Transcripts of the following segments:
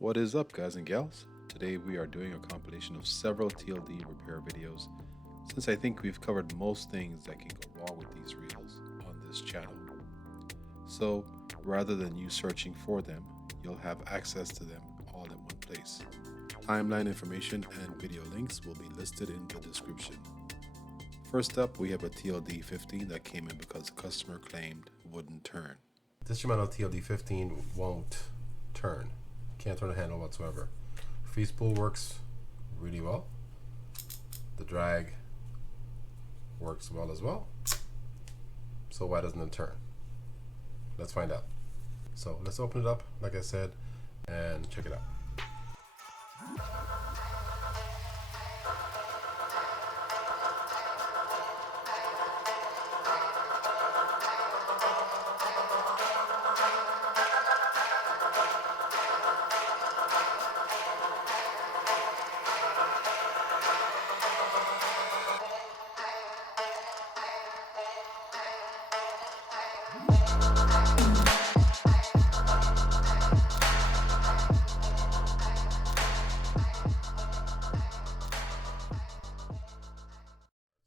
What is up, guys and gals? Today we are doing a compilation of several TLD repair videos, since I think we've covered most things that can go wrong with these reels on this channel. So rather than you searching for them, you'll have access to them all in one place. Timeline information and video links will be listed in the description. First up, we have a TLD 15 that came in because the customer claimed wouldn't turn. This Shimano TLD 15 won't turn. Can't turn the handle whatsoever. Free spool works really well. The drag works well as well. So why doesn't it turn? Let's find out. So let's open it up, like I said, and check it out.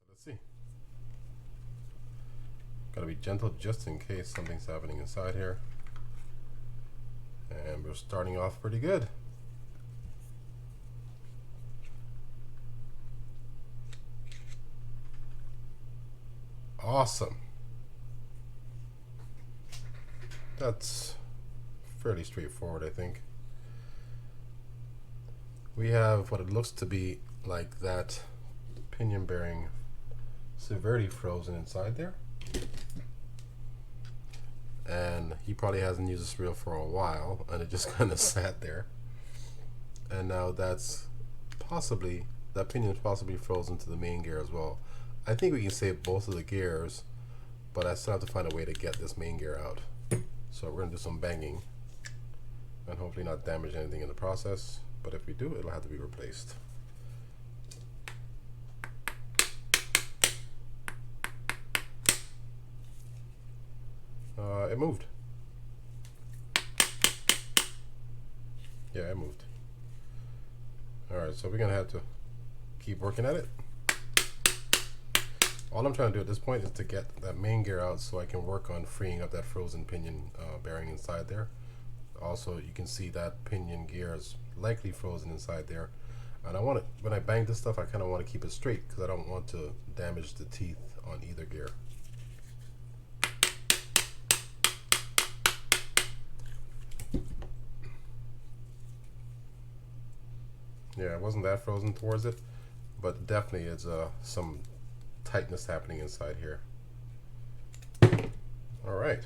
Let's see. Gotta be gentle just in case something's happening inside here. And we're starting off pretty good. Awesome. That's fairly straightforward, I think. We have what it looks to be like that pinion bearing severely frozen inside there. And he probably hasn't used this reel for a while, and it just kind of sat there. And now that's possibly, that pinion is possibly frozen to the main gear as well. I think we can save both of the gears, but I still have to find a way to get this main gear out. So we're gonna do some banging and hopefully not damage anything in the process, but if we do, it'll have to be replaced. It moved. Yeah, it moved. Alright, so we're gonna have to keep working at it. All I'm trying to do at this point is to get that main gear out so I can work on freeing up that frozen pinion bearing inside there. Also, you can see that pinion gear is likely frozen inside there. And I want it, when I bang this stuff, I kind of want to keep it straight because I don't want to damage the teeth on either gear. Yeah, it wasn't that frozen towards it, but definitely it's some tightness happening inside here. All right.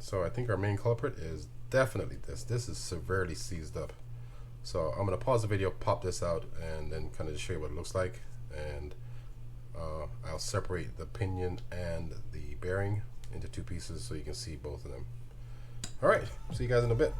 So I think our main culprit is definitely this. This is severely seized up. So I'm gonna pause the video, pop this out, and then kind of show you what it looks like. And I'll separate the pinion and the bearing into two pieces so you can see both of them. All right, see you guys in a bit.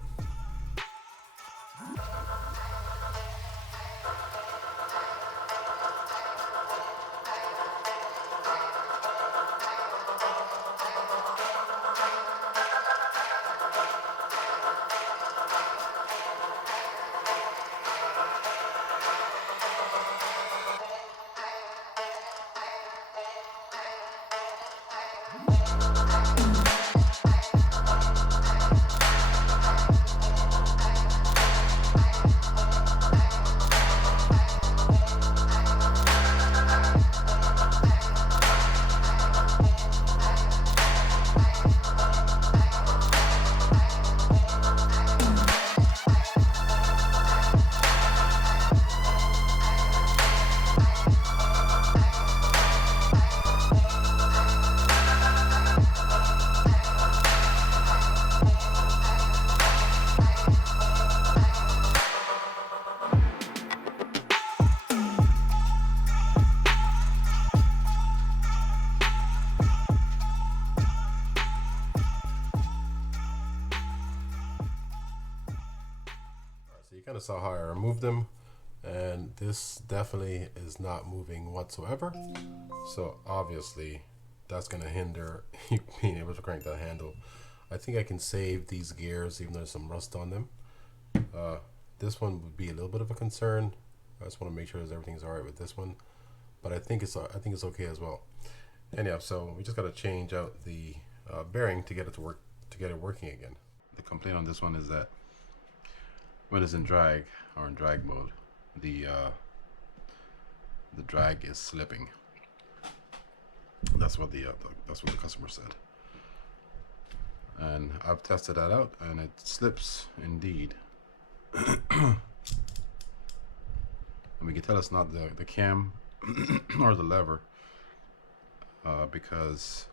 Kind of saw how I removed them, and this definitely is not moving whatsoever. So obviously that's going to hinder you being able to crank that handle. I think I can save these gears even though there's some rust on them. This one would be a little bit of a concern. I just want to make sure that everything's all right with this one, but I think it's okay as well. Anyhow, so we just got to change out the bearing to get it to work, to get it working again. The complaint on this one is that when it's in drag or in drag mode, the drag is slipping. That's what the customer said, and I've tested that out, and it slips indeed. And we can tell it's not the cam or the lever, because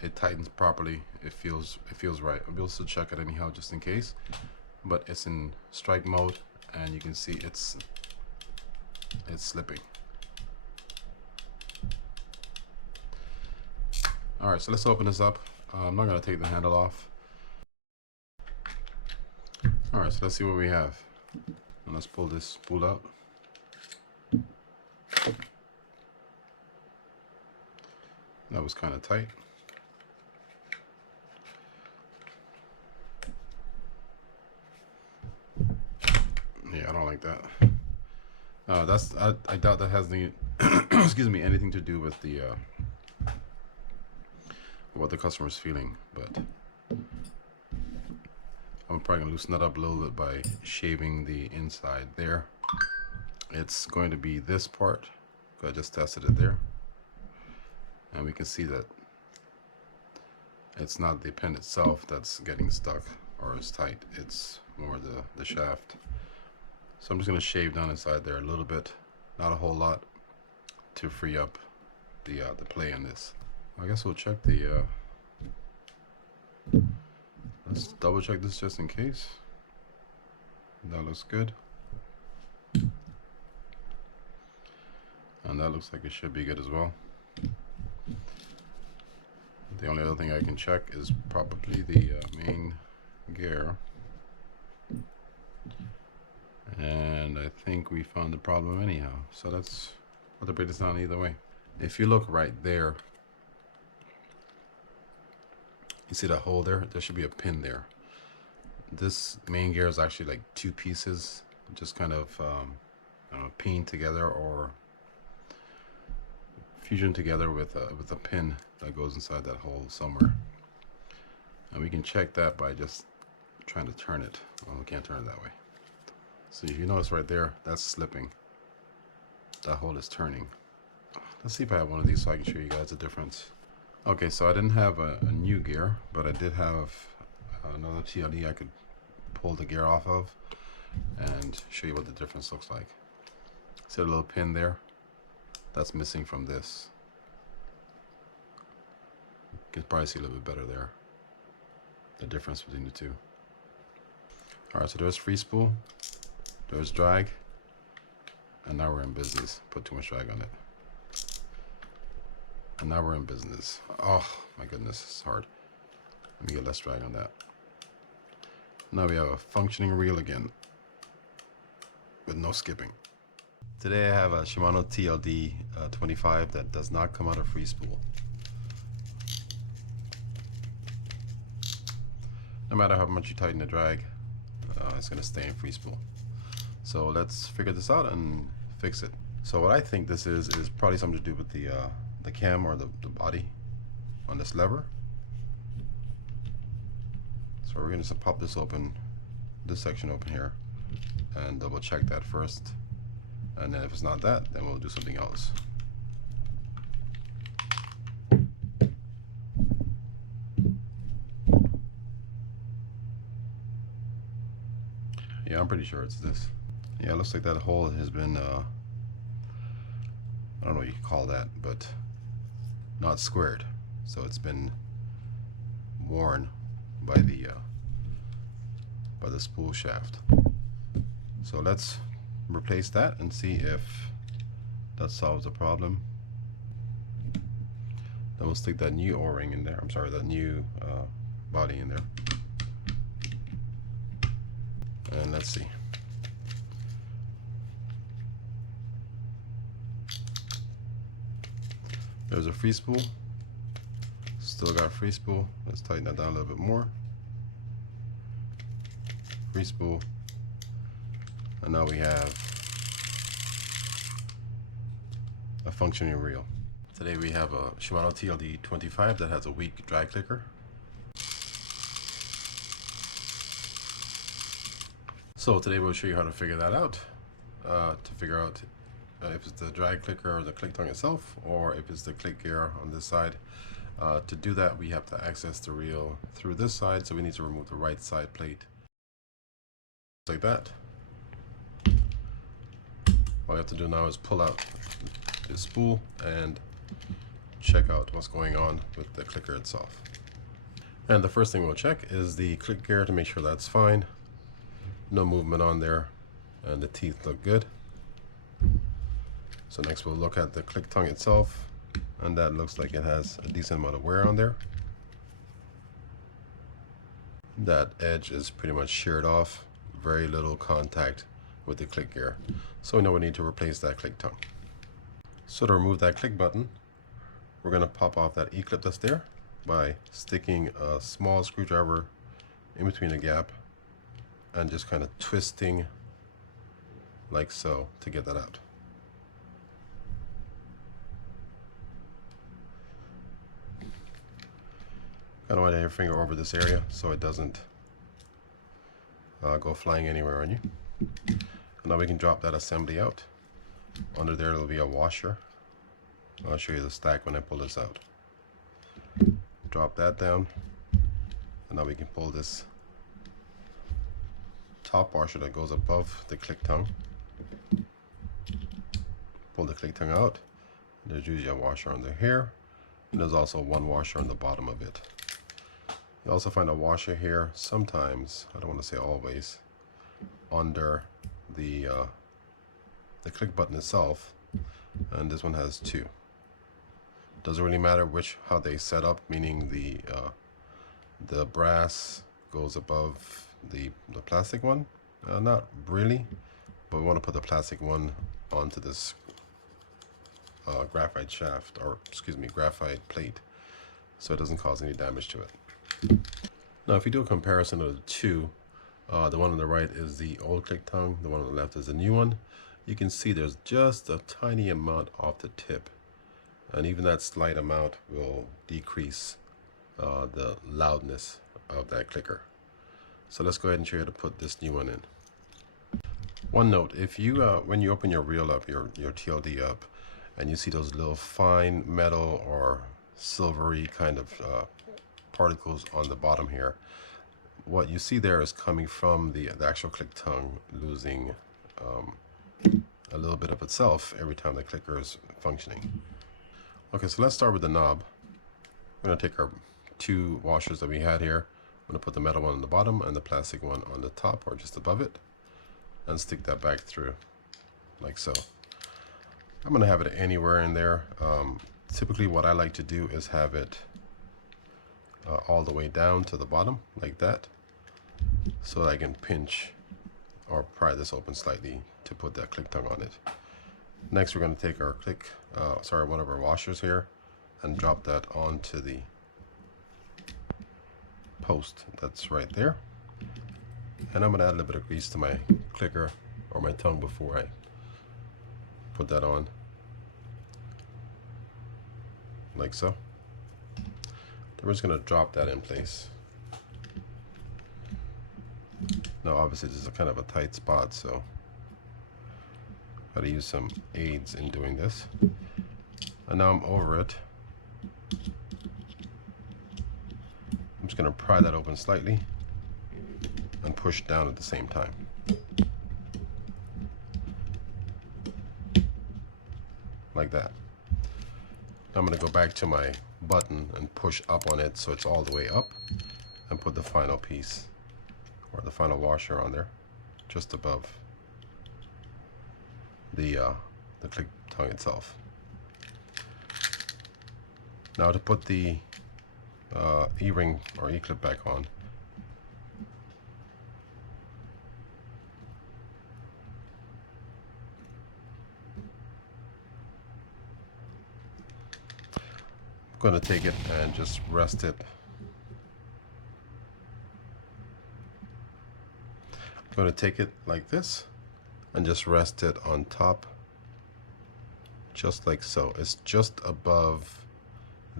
it tightens properly. It feels right. I'll be able to check it anyhow just in case, but it's in strike mode, and you can see it's slipping. All right, so let's open this up. I'm not gonna take the handle off. All right, so let's see what we have. And let's pull this spool out. That was kind of tight. Yeah, I don't like that. I doubt that has any excuse me, anything to do with the what the customer's feeling, but I'm probably gonna loosen that up a little bit by shaving the inside there. It's going to be this part. I just tested it there, and we can see that it's not the pin itself that's getting stuck or is tight. It's more the shaft. So I'm just gonna shave down inside there a little bit, not a whole lot, to free up the play in this. I guess we'll check the let's double check this just in case. That looks good, and that looks like it should be good as well. The only other thing I can check is probably the main gear, and I think we found the problem anyhow, so that's what the break this down either way. If you look right there, you see that hole there? There should be a pin there. This main gear is actually like two pieces, just kind of pinned together or fusion together with a pin that goes inside that hole somewhere. And we can check that by just trying to turn it. Well, we can't turn it that way. So if you notice right there, that's slipping. That hole is turning. Let's see if I have one of these so I can show you guys the difference. Okay, so I didn't have a new gear, but I did have another TLD I could pull the gear off of and show you what the difference looks like. See a little pin there? That's missing from this. You can probably see a little bit better there, the difference between the two. All right, so there's free spool, there's drag, and now we're in business. Put too much drag on it. And now we're in business. Oh my goodness, it's hard. Let me get less drag on that. Now we have a functioning reel again with no skipping. Today I have a Shimano TLD 25 that does not come out of free spool. No matter how much you tighten the drag, it's going to stay in free spool. So let's figure this out and fix it. So what I think this is probably something to do with the cam or the body on this lever. So we're going to pop this open, this section open here, and double check that first. And then if it's not that, then we'll do something else. Yeah, I'm pretty sure it's this. Yeah, it looks like that hole has been, I don't know what you call that, but not squared. So it's been worn by the spool shaft. So let's replace that and see if that solves the problem. Then we'll stick that new O-ring in there. I'm sorry, that new body in there. And let's see. There's a free spool Still got free spool. Let's tighten that down a little bit more. Free spool. And now we have a functioning reel. Today we have a Shimano TLD 25 that has a weak drag clicker. So today we'll show you how to figure that out. To figure out if it's the drag clicker or the click tongue itself, or if it's the click gear on this side. To do that, we have to access the reel through this side, so we need to remove the right side plate. Like that. All you have to do now is pull out the spool and check out what's going on with the clicker itself. And the first thing we'll check is the click gear to make sure that's fine. No movement on there, and the teeth look good. So next we'll look at the click tongue itself, and that looks like it has a decent amount of wear on there. That edge is pretty much sheared off, very little contact with the click gear. So we know we need to replace that click tongue. So to remove that click button, we're going to pop off that E-clip that's there by sticking a small screwdriver in between the gap and just kind of twisting like so to get that out. Kind of want to have your finger over this area so it doesn't go flying anywhere on you. And now we can drop that assembly out. Under there will be a washer. I'll show you the stack when I pull this out. Drop that down, and now we can pull this top washer that goes above the click tongue. Pull the click tongue out. There's usually a washer under here, and there's also one washer on the bottom of it. You also find a washer here sometimes, I don't want to say always, under the click button itself, and this one has two. Doesn't really matter how they set up, meaning the brass goes above the plastic one. Not really, but we want to put the plastic one onto this graphite shaft, or excuse me, graphite plate, so it doesn't cause any damage to it. Now if you do a comparison of the two, the one on the right is the old click tongue, the one on the left is the new one. You can see there's just a tiny amount off the tip, and even that slight amount will decrease the loudness of that clicker. So let's go ahead and show you how to put this new one in. One note, if you when you open your reel up, your TLD up, and you see those little fine metal or silvery kind of particles on the bottom here, what you see there is coming from the actual click tongue losing a little bit of itself every time the clicker is functioning. Okay, so let's start with the knob. We're going to take our two washers that we had here. I'm going to put the metal one on the bottom and the plastic one on the top or just above it, and stick that back through like so. I'm going to have it anywhere in there. Typically what I like to do is have it all the way down to the bottom like that, so that I can pinch or pry this open slightly to put that click tongue on it. Next we're going to take our one of our washers here and drop that onto the post that's right there, and I'm going to add a little bit of grease to my clicker or my tongue before I put that on like so. Then we're just going to drop that in place. Now obviously this is a kind of a tight spot, so got to use some aids in doing this. And now I'm over it. I'm just going to pry that open slightly and push down at the same time. Like that. Now I'm going to go back to my button and push up on it so it's all the way up, and put the final piece or the final washer on there just above the click tongue itself. Now to put the E-ring or E-clip back on, I'm going to take it and just rest it. I'm going to take it like this and just rest it on top, just like so. It's just above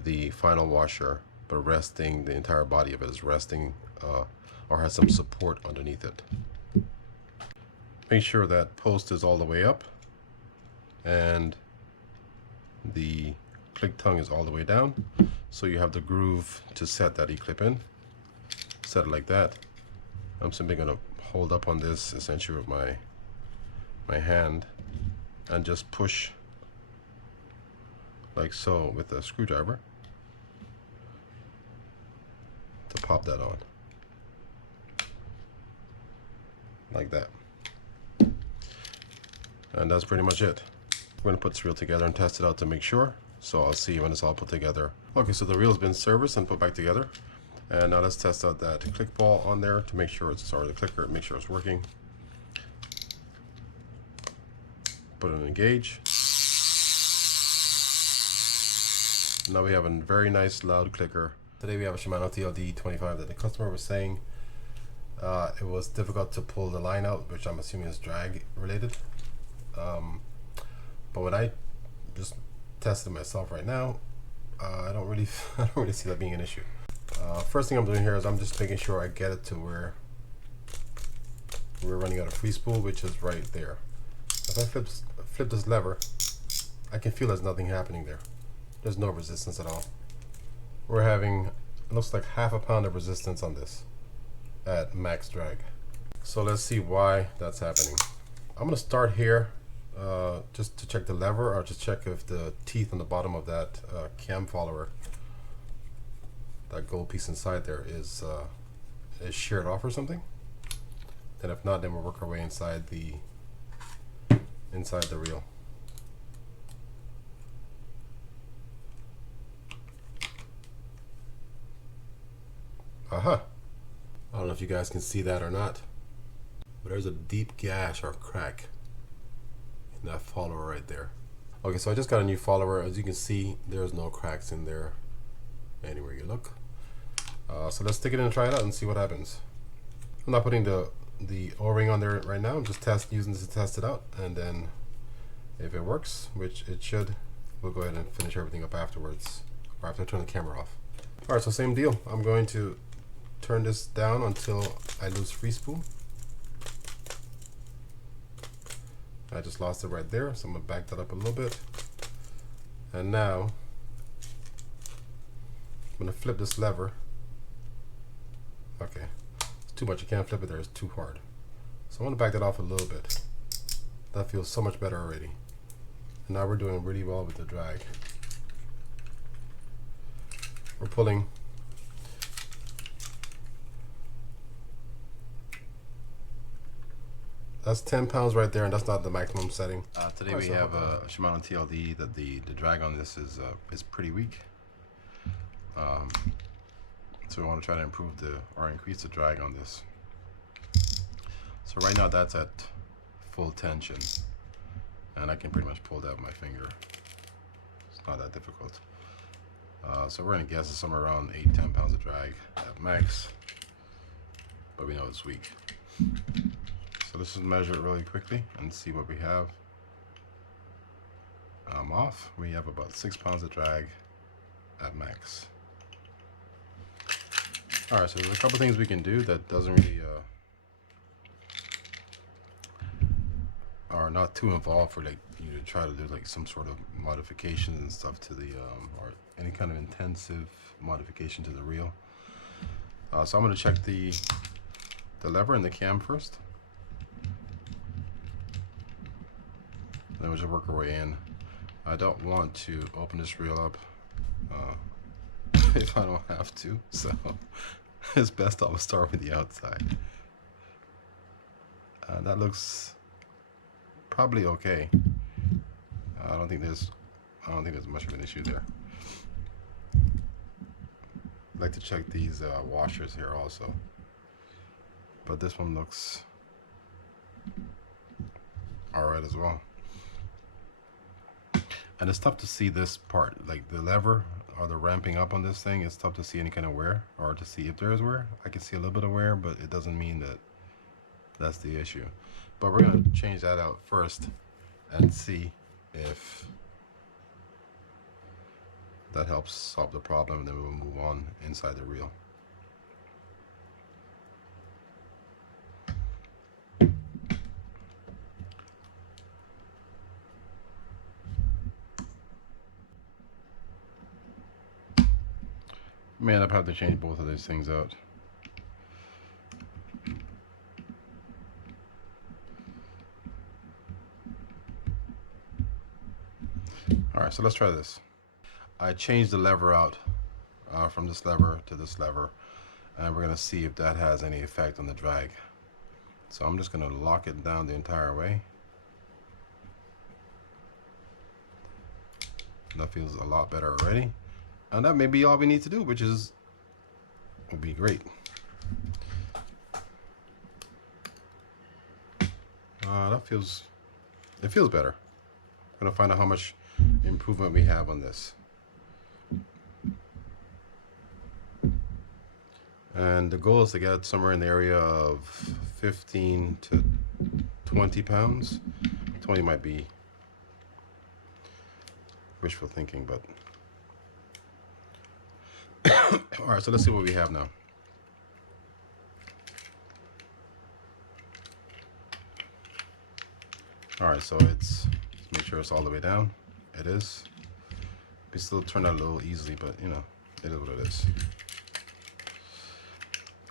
the final washer, but resting, the entire body of it is resting or has some support underneath it. Make sure that post is all the way up and the click tongue is all the way down, so you have the groove to set that E-clip in. Set it like that. I'm simply going to hold up on this essentially with my hand and just push like so with a screwdriver to pop that on, like that. And that's pretty much it. We're going to put this reel together and test it out to make sure. So I'll see when it's all put together. Okay, so the reel's been serviced and put back together. And now let's test out that click ball on there to make sure it's, or the clicker, make sure it's working. Put it in engage. Now we have a very nice loud clicker. Today we have a Shimano TLD 25 that the customer was saying it was difficult to pull the line out, which I'm assuming is drag related. But when I just tested myself right now, I don't really see that being an issue. First thing I'm doing here is I'm just making sure I get it to where we're running out of free spool, which is right there. If I flip this lever, I can feel there's nothing happening there. There's no resistance at all. We're having, it looks like half a pound of resistance on this at max drag. So let's see why that's happening. I'm gonna start here just to check the lever, or just check if the teeth on the bottom of that cam follower, that gold piece inside there, is sheared off or something. And if not, then we'll work our way inside the reel. Aha! I don't know if you guys can see that or not, but there's a deep gash or crack in that follower right there. Okay, so I just got a new follower. As you can see, there's no cracks in there anywhere you look. So let's stick it in and try it out and see what happens. I'm not putting the O-ring on there right now. I'm just using this to test it out, and then if it works, which it should, we'll go ahead and finish everything up afterwards, or after I turn the camera off. Alright, so same deal. I'm going to turn this down until I lose free spool. I just lost it right there, so I'm going to back that up a little bit. And now I'm going to flip this lever. Okay, it's too much. You can't flip it there. It's too hard. So I'm going to back that off a little bit. That feels so much better already. And now we're doing really well with the drag. We're pulling. That's 10 pounds right there, and that's not the maximum setting. Today we have a Shimano TLD that the drag on this is pretty weak. So we want to try to improve or increase the drag on this. So right now that's at full tension, and I can pretty much pull that with my finger. It's not that difficult. So we're gonna guess it's somewhere around 8-10 pounds of drag at max, but we know it's weak. So let's just measure it really quickly and see what we have. Off, we have about 6 pounds of drag at max. All right, so there's a couple things we can do that doesn't really are not too involved for like you to try to do like some sort of modifications and stuff to the or any kind of intensive modification to the reel. So I'm going to check the lever and the cam first. Then we'll just work our way in. I don't want to open this reel up if I don't have to, so it's best I'll start with the outside. That looks probably okay. I don't think there's much of an issue there. I'd like to check these washers here also, but this one looks alright as well. And it's tough to see this part, like the lever or the ramping up on this thing, it's tough to see any kind of wear, or to see if there is wear. I can see a little bit of wear, but it doesn't mean that that's the issue. But we're gonna change that out first and see if that helps solve the problem, and then we'll move on inside the reel. Man, I'd have to change both of these things out. Alright, so let's try this. I changed the lever out from this lever to this lever, and we're going to see if that has any effect on the drag. So I'm just going to lock it down the entire way. That feels a lot better already. And that may be all we need to do, which is will be great. It feels better. I'm gonna find out how much improvement we have on this. And the goal is to get somewhere in the area of 15 to 20 pounds. 20 might be wishful thinking, but all right, so let's see what we have now. All right, so let's make sure it's all the way down. It is. We still turn out a little easily, but you know, it is what it is.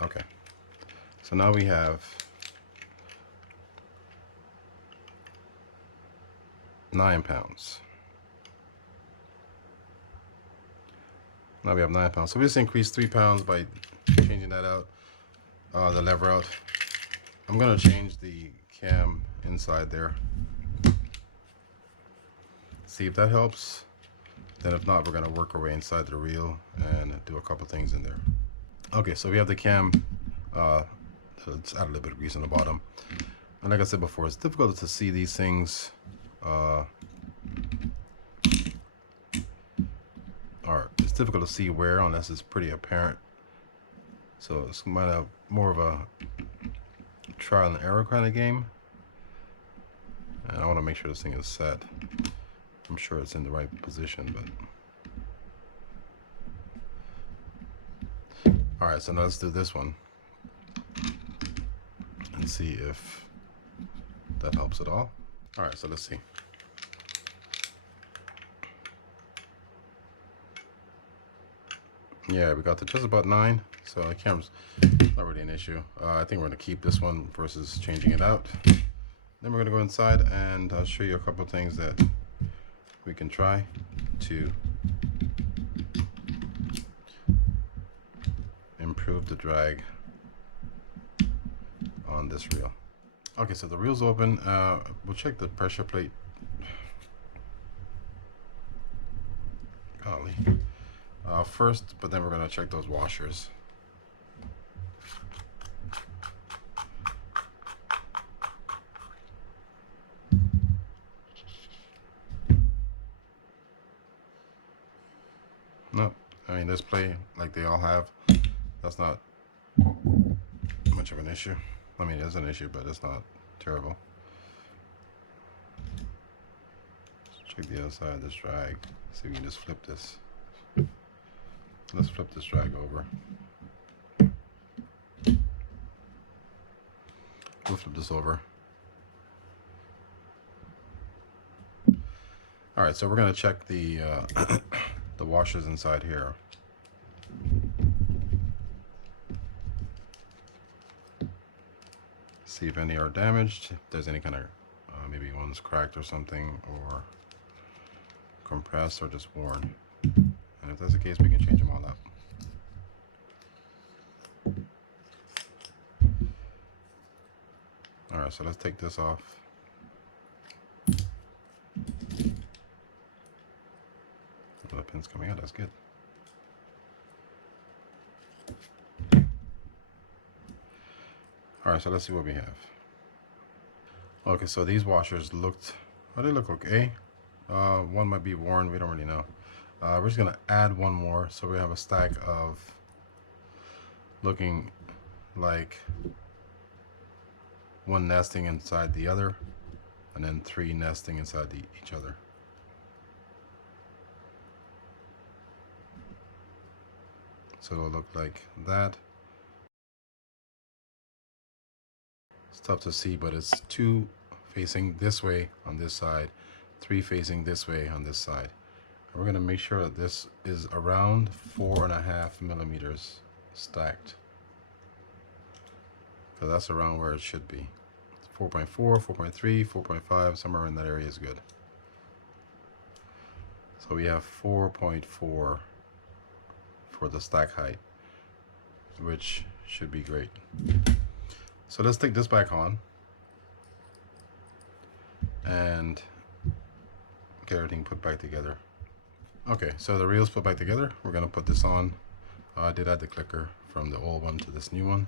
Okay, so now we have 9 pounds. Now we have 9 pounds. So we just increased 3 pounds by changing that out, the lever out. I'm gonna change the cam inside there. See if that helps. Then if not, we're gonna work our way inside the reel and do a couple things in there. Okay, so we have the cam. Let's add a little bit of grease on the bottom. And like I said before, it's difficult to see these things. Or it's difficult to see wear unless it's pretty apparent. So it's more of a trial and error kind of game. And I want to make sure this thing is set. I'm sure it's in the right position, but all right, so now let's do this one and see if that helps at all. All right, so let's see. Yeah, we got to just about 9, so the camera's not really an issue. I think we're gonna keep this one versus changing it out. Then we're gonna go inside and I'll show you a couple of things that we can try to improve the drag on this reel. Okay, so the reel's open. We'll check the pressure plate. Golly. First, but then we're gonna check those washers. No, I mean, this play like they all have. That's not much of an issue. I mean, it's an issue, but it's not terrible. Let's check the other side of this drag. See if we can just flip this. Let's flip this drag over. We'll flip this over. All right, so we're gonna check the the washers inside here. See if any are damaged, if there's any kind of, maybe one's cracked or something, or compressed or just worn. And if that's the case, we can change them all up. All right, so let's take this off. The pin's coming out, that's good. All right, so let's see what we have. Okay, so these washers looked, oh, they look okay. One might be worn, we don't really know. We're just gonna add one more, so we have a stack of looking like one nesting inside the other, and then 3 nesting inside each other. So it'll look like that. It's tough to see, but it's 2 facing this way on this side, 3 facing this way on this side. And we're going to make sure that this is around 4.5 millimeters stacked, because that's around where it should be. 4.4, 4.3, 4.5, somewhere in that area is good. So we have 4.4 for the stack height, which should be great. So let's take this back on and get everything put back together. Okay, so the reel's put back together. We're gonna put this on. I did add the clicker from the old one to this new one,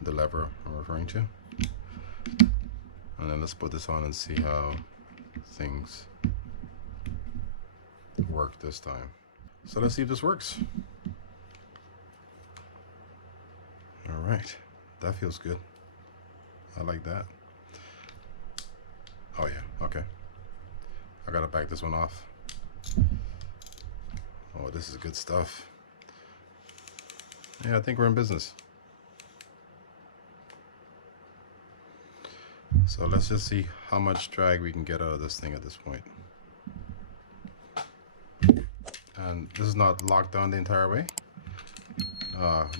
the lever I'm referring to. And then let's put this on and see how things work this time. So let's see if this works. All right, that feels good. I like that. Oh yeah, okay. I gotta back this one off. Oh, this is good stuff. Yeah, I think we're in business. So let's just see how much drag we can get out of this thing at this point. And this is not locked down the entire way.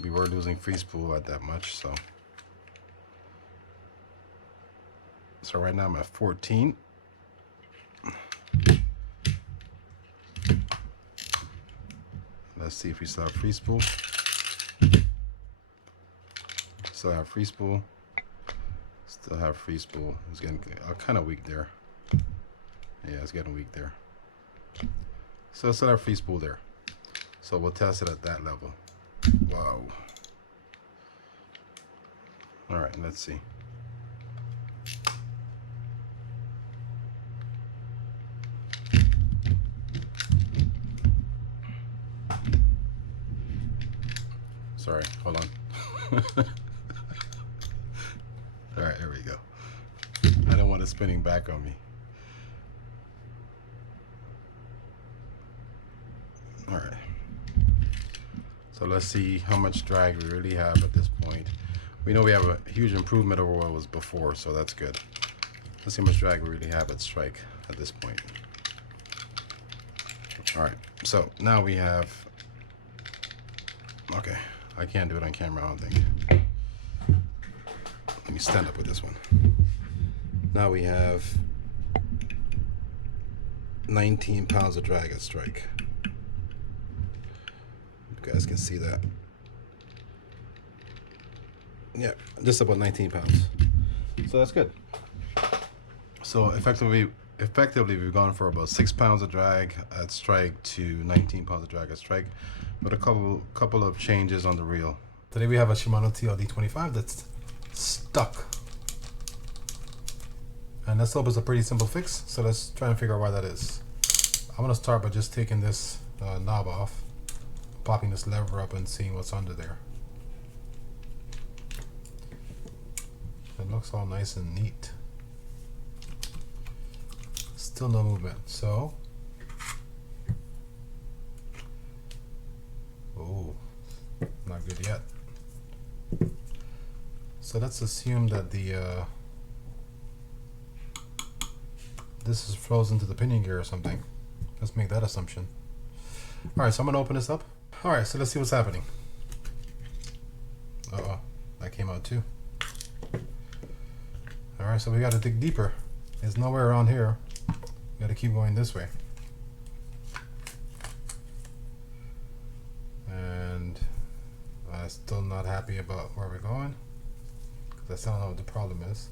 We were losing free spool at that much, so right now I'm at 14. Let's see if we still have free spool. Still have free spool. Still have free spool. It's getting kind of weak there. Yeah, it's getting weak there. So I still have free spool there. So we'll test it at that level. Wow. All right, let's see. Sorry, hold on. All right, there we go. I don't want it spinning back on me. All right. So let's see how much drag we really have at this point. We know we have a huge improvement over what was before, so that's good. Let's see how much drag we really have at strike at this point. All right, so now we have, okay, I can't do it on camera, I don't think. Let me stand up with this one. Now we have 19 pounds of drag at strike. You guys can see that. Yeah, just about 19 pounds. So that's good. So effectively we've gone for about 6 pounds of drag at strike to 19 pounds of drag at strike, with a couple of changes on the reel. Today we have a Shimano TLD 25 that's stuck. And that slope is a pretty simple fix, so let's try and figure out why that is. I'm gonna start by just taking this knob off, popping this lever up and seeing what's under there. It looks all nice and neat. Still no movement, so. Oh, not good yet. So let's assume that the this is frozen to the pinion gear or something. Let's make that assumption. All right, so I'm gonna open this up. All right, so let's see what's happening. Uh-oh, that came out too. All right, so we gotta dig deeper. There's nowhere around here. We gotta keep going this way. And I'm still not happy about where we're going, because I still don't know what the problem is.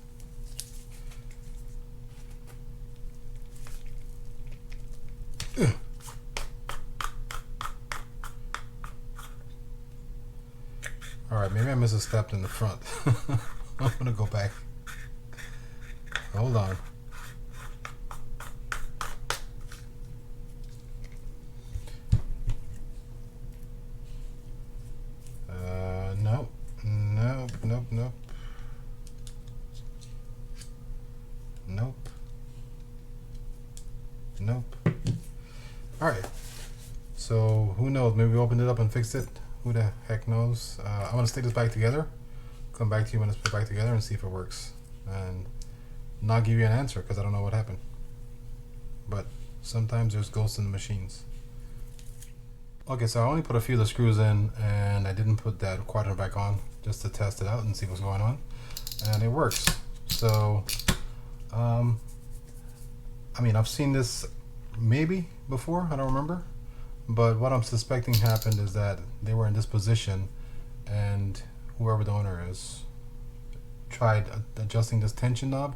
Alright, maybe I missed a step in the front. I'm gonna go back. Hold on. Alright, so who knows, maybe we opened it up and fixed it. Who the heck knows? I'm going to stick this back together, come back to you when it's put back together and see if it works. And not give you an answer because I don't know what happened. But sometimes there's ghosts in the machines. Okay, so I only put a few of the screws in and I didn't put that quadrant back on just to test it out and see what's going on. And it works. So, I mean, I've seen this maybe before, I don't remember. But what I'm suspecting happened is that they were in this position and whoever the owner is tried adjusting this tension knob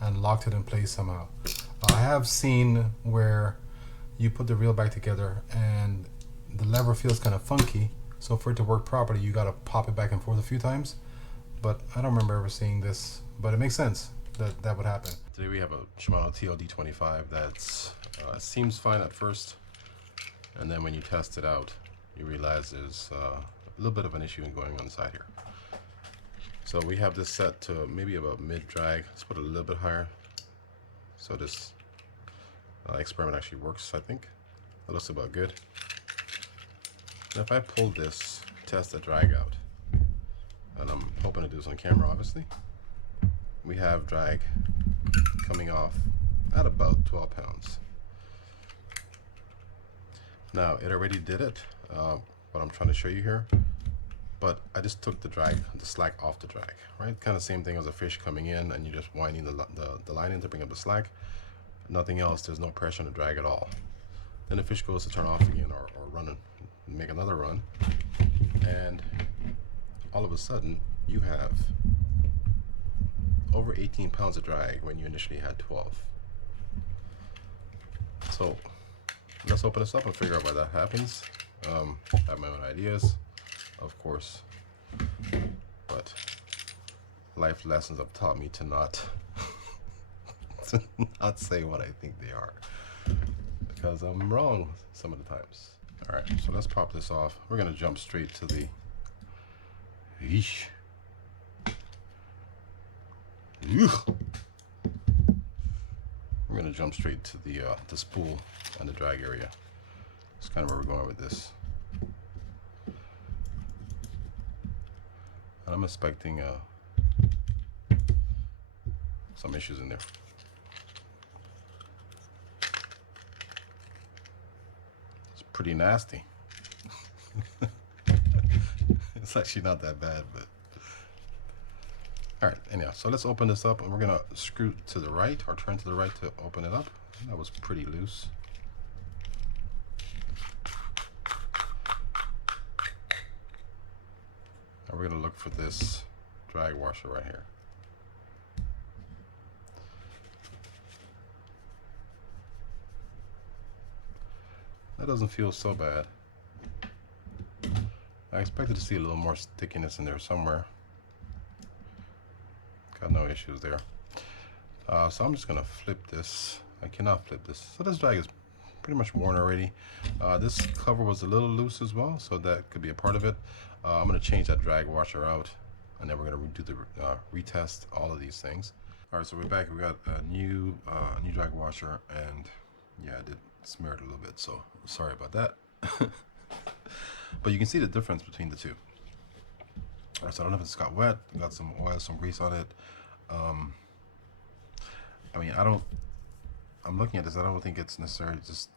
and locked it in place somehow. I have seen where you put the reel back together and the lever feels kind of funky, so for it to work properly you gotta pop it back and forth a few times, but I don't remember ever seeing this, but it makes sense that that would happen. Today we have a Shimano TLD 25 that's seems fine at first, and then when you test it out you realize there's a little bit of an issue going on inside here. So we have this set to maybe about mid drag. Let's put it a little bit higher so this experiment actually works. I think that looks about good. Now if I pull this, test the drag out, and I'm hoping to do this on camera obviously, we have drag coming off at about 12 pounds. Now it already did it, what I'm trying to show you here, but I just took the drag, the slack off the drag, right? Kind of same thing as a fish coming in and you're just winding the line in to bring up the slack. Nothing else, there's no pressure on the drag at all. Then the fish goes to turn off again or run and make another run, and all of a sudden you have over 18 pounds of drag when you initially had 12. So let's open this up and figure out why that happens. I have my own ideas, of course, but life lessons have taught me to not to not say what I think they are, because I'm wrong some of the times. All right, so let's pop this off. We're gonna jump straight to the we're gonna jump straight to the spool and the drag area. That's kind of where we're going with this. And I'm expecting some issues in there. It's pretty nasty. It's actually not that bad, but all right, anyhow, so let's open this up and we're gonna screw to the right or turn to the right to open it up. That was pretty loose. And we're gonna look for this drag washer right here. That doesn't feel so bad. I expected to see a little more stickiness in there somewhere. Got no issues there. So I'm just gonna flip this. I cannot flip this. So this drag is pretty much worn already. This cover was a little loose as well, so that could be a part of it. I'm gonna change that drag washer out, and then we're gonna do the retest all of these things. All right, so we're back. We got a new drag washer, and yeah, I did smear it a little bit, so sorry about that. But you can see the difference between the two. All right, so I don't know if it's got wet, got some oil, some grease on it. I mean, I'm looking at this, I don't think it's necessarily just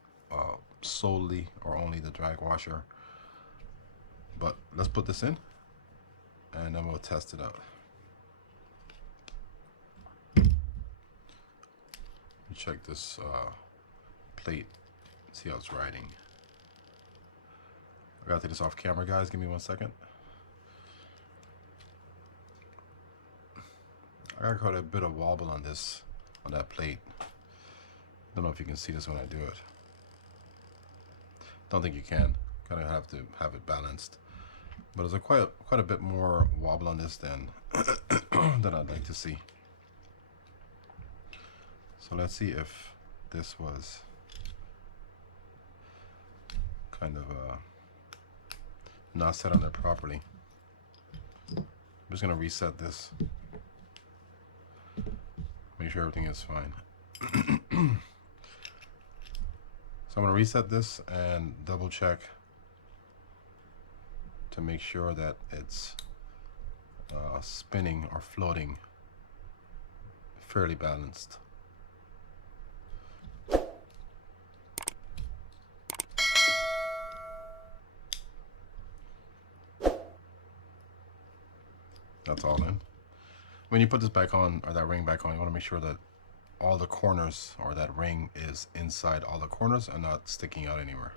solely or only the drag washer. But let's put this in and then we'll test it out. Check this plate, see how it's riding. I gotta take this off camera, guys. Give me 1 second. I got quite a bit of wobble on this, on that plate. Don't know if you can see this when I do it. Don't think you can. Kind of have to have it balanced. But there's quite a bit more wobble on this than than I'd like to see. So let's see if this was kind of not set on there properly. I'm just gonna reset this. Make sure everything is fine. So I'm going to reset this and double check to make sure that it's spinning or floating fairly balanced. That's all in. When you put this back on, or that ring back on, you want to make sure that all the corners, or that ring is inside all the corners and not sticking out anywhere.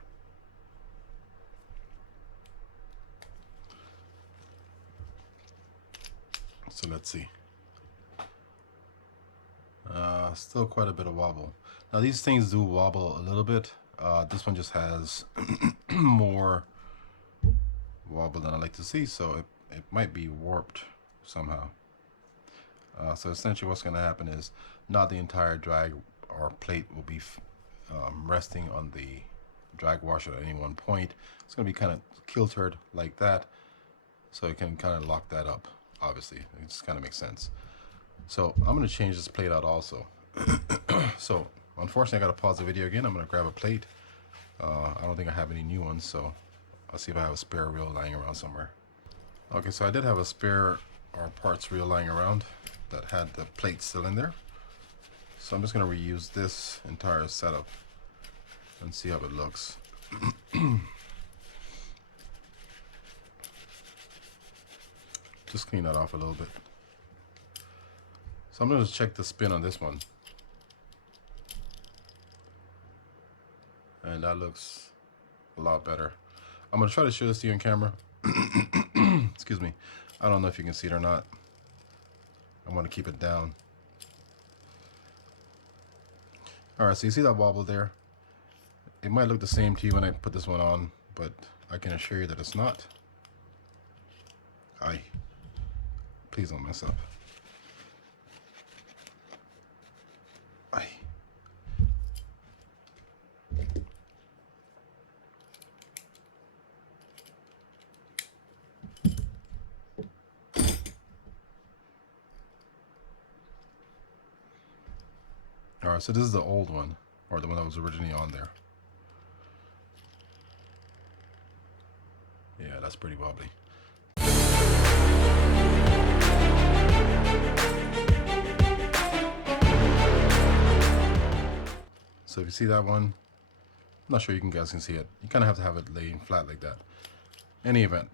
So let's see. Still quite a bit of wobble. Now these things do wobble a little bit. This one just has more wobble than I like to see, so it might be warped somehow. So essentially what's going to happen is not the entire drag or plate will be resting on the drag washer at any one point. It's going to be kind of kiltered like that, so you can kind of lock that up. Obviously, it just kind of makes sense. So I'm going to change this plate out also. So unfortunately I got to pause the video again. I'm going to grab a plate. I don't think I have any new ones, so I'll see if I have a spare reel lying around somewhere. Okay, so I did have a spare or parts reel lying around that had the plate still in there. So I'm just going to reuse this entire setup and see how it looks. Just clean that off a little bit. So I'm going to check the spin on this one. And that looks a lot better. I'm going to try to show this to you on camera. Excuse me. I don't know if you can see it or not. I want to keep it down. Alright, so you see that wobble there? It might look the same to you when I put this one on, but I can assure you that it's not. Aye. Please don't mess up. Aye. Alright, so this is the old one, or the one that was originally on there. Yeah, that's pretty wobbly. So if you see that one, I'm not sure you guys can see it. You kind of have to have it laying flat like that. Any event.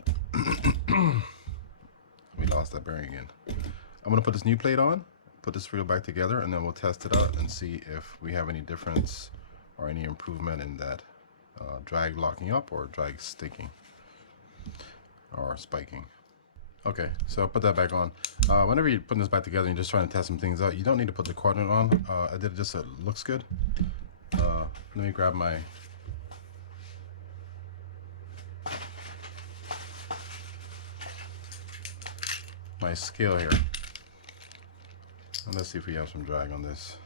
We lost that bearing again. I'm going to put this new plate on, put this reel back together, and then we'll test it out and see if we have any difference or any improvement in that drag locking up or drag sticking or spiking. Okay, so I'll put that back on. Whenever you're putting this back together and you're just trying to test some things out, you don't need to put the coordinate on. I did it just so it looks good. Let me grab my scale here. And let's see if we have some drag on this.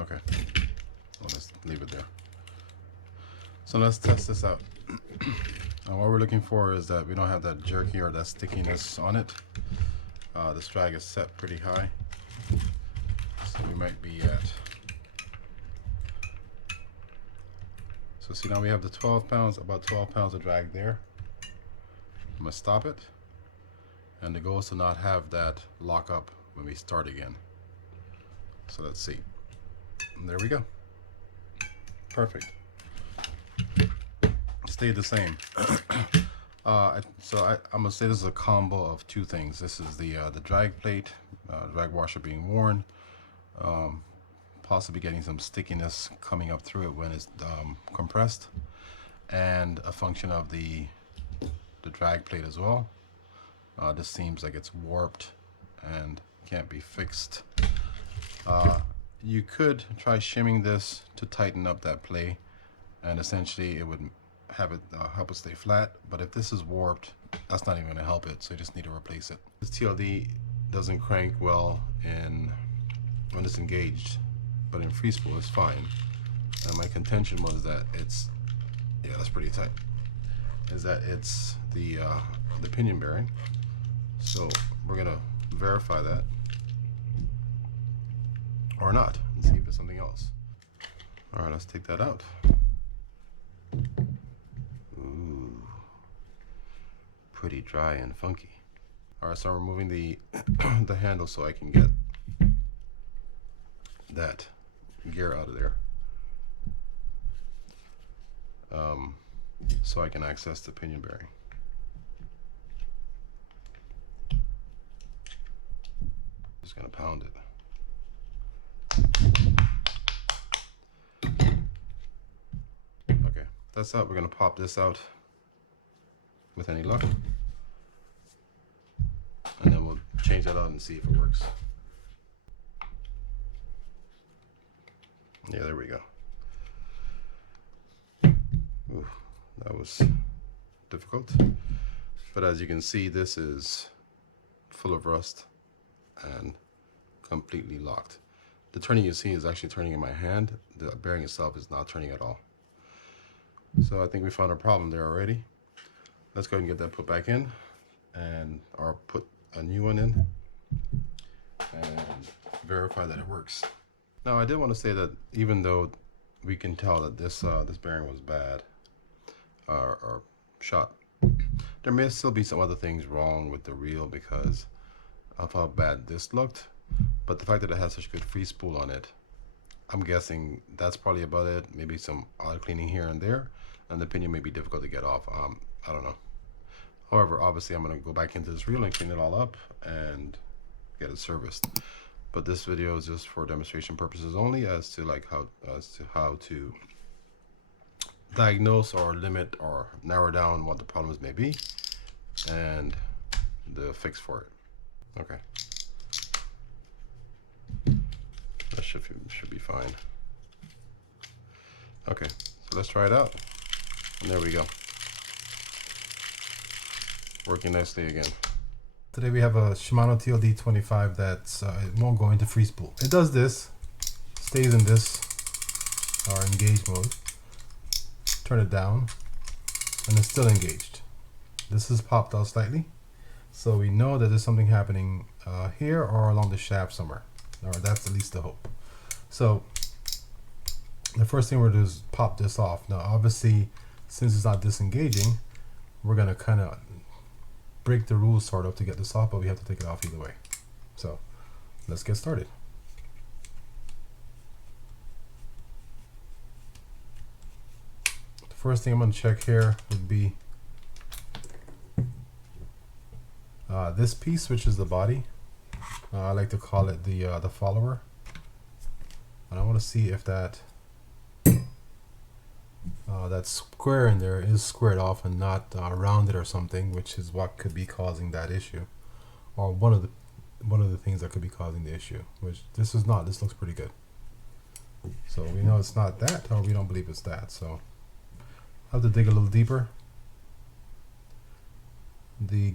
Okay, well, let's leave it there. So let's test this out. What we're looking for is that we don't have that jerky or that stickiness on it. This drag is set pretty high, so we might be at. So see, now we have the 12 pounds, about 12 pounds of drag there. I'm gonna stop it, and the goal is to not have that lock up when we start again. So let's see. And there we go. Perfect. Stayed the same. I'm gonna say this is a combo of two things. This is the drag plate, drag washer being worn, possibly getting some stickiness coming up through it when it's compressed, and a function of the drag plate as well. This seems like it's warped and can't be fixed. You could try shimming this to tighten up that play, and essentially it would have it help it stay flat. But if this is warped, that's not even going to help it, so you just need to replace it. This TLD doesn't crank well when it's engaged, but in free spool it's fine. And my contention was that it's, yeah, that's pretty tight, is that it's the pinion bearing. So we're gonna verify that or not and see if it's something else. All right, let's take that out. Ooh, pretty dry and funky. All right, so I'm removing the the handle so I can get that gear out of there, so I can access the pinion bearing. Just gonna pound it. Okay, that's out. We're gonna pop this out with any luck, and then we'll change that out and see if it works. Yeah, there we go. Ooh, that was difficult. But as you can see, this is full of rust and completely locked. The turning you see is actually turning in my hand. The bearing itself is not turning at all. So I think we found a problem there already. Let's go ahead and get that put back in, or put a new one in, and verify that it works. Now I did want to say that even though we can tell that this bearing was bad or shot, there may still be some other things wrong with the reel because of how bad this looked. But the fact that it has such good free spool on it, I'm guessing that's probably about it. Maybe some odd cleaning here and there, and the pinion may be difficult to get off. I don't know. However, obviously I'm going to go back into this reel and clean it all up and get it serviced. But this video is just for demonstration purposes only, as to how to diagnose or limit or narrow down what the problems may be and the fix for it. Okay, that should be fine. Okay, so let's try it out, and there we go, working nicely again. Today we have a Shimano TLD 25 that's it won't go into free spool. It does this, stays in this or engage mode. Turn it down, and it's still engaged. This is popped out slightly, so we know that there's something happening here or along the shaft somewhere, or that's at least the hope. So the first thing we're gonna do is pop this off. Now obviously, since it's not disengaging, we're gonna kind of break the rules sort of to get this off, but we have to take it off either way. So let's get started. The first thing I'm going to check here would be this piece, which is the body. I like to call it the follower, and I want to see if that that square in there is squared off and not rounded or something, which is what could be causing that issue, or one of the things that could be causing the issue, which this is not. This looks pretty good, so we know it's not that, or we don't believe it's that. So I have to dig a little deeper. The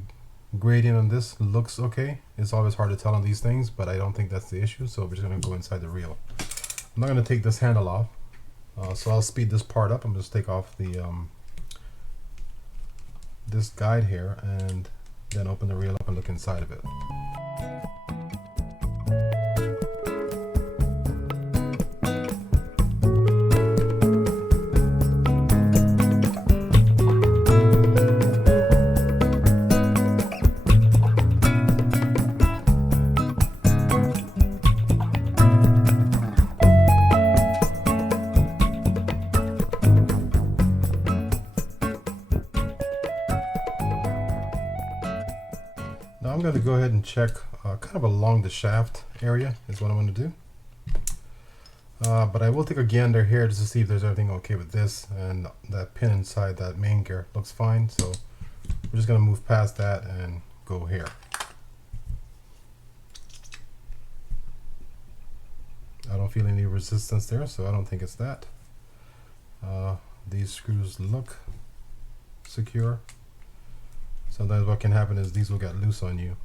gradient on this looks okay. It's always hard to tell on these things, but I don't think that's the issue, so we're just going to go inside the reel. I'm not going to take this handle off. So I'll speed this part up. I'm just take off the this guide here, and then open the reel up and look inside of it. Now I'm going to go ahead and check kind of along the shaft area is what I'm going to do. But I will take a gander here just to see if there's everything okay with this, and that pin inside that main gear looks fine. So we're just going to move past that and go here. I don't feel any resistance there, so I don't think it's that. These screws look secure. Sometimes what can happen is these will get loose on you,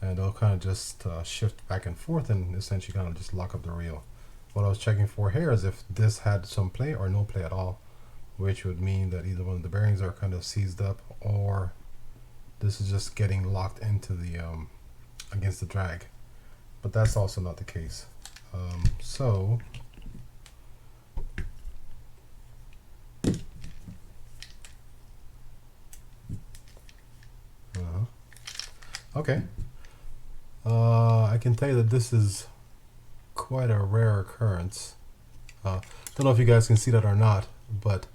and they'll kind of just shift back and forth and essentially kind of just lock up the reel. What I was checking for here is if this had some play or no play at all, which would mean that either one of the bearings are kind of seized up, or This is just getting locked into the against the drag, but that's also not the case. So okay, I can tell you that this is quite a rare occurrence. Don't know if you guys can see that or not, but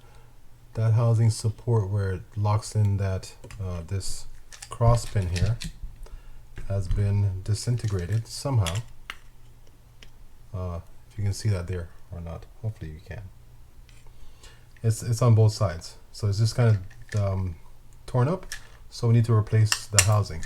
that housing support where it locks in that this cross pin here has been disintegrated somehow. If you can see that there or not, hopefully you can. It's on both sides, so it's just kind of torn up. So we need to replace the housing.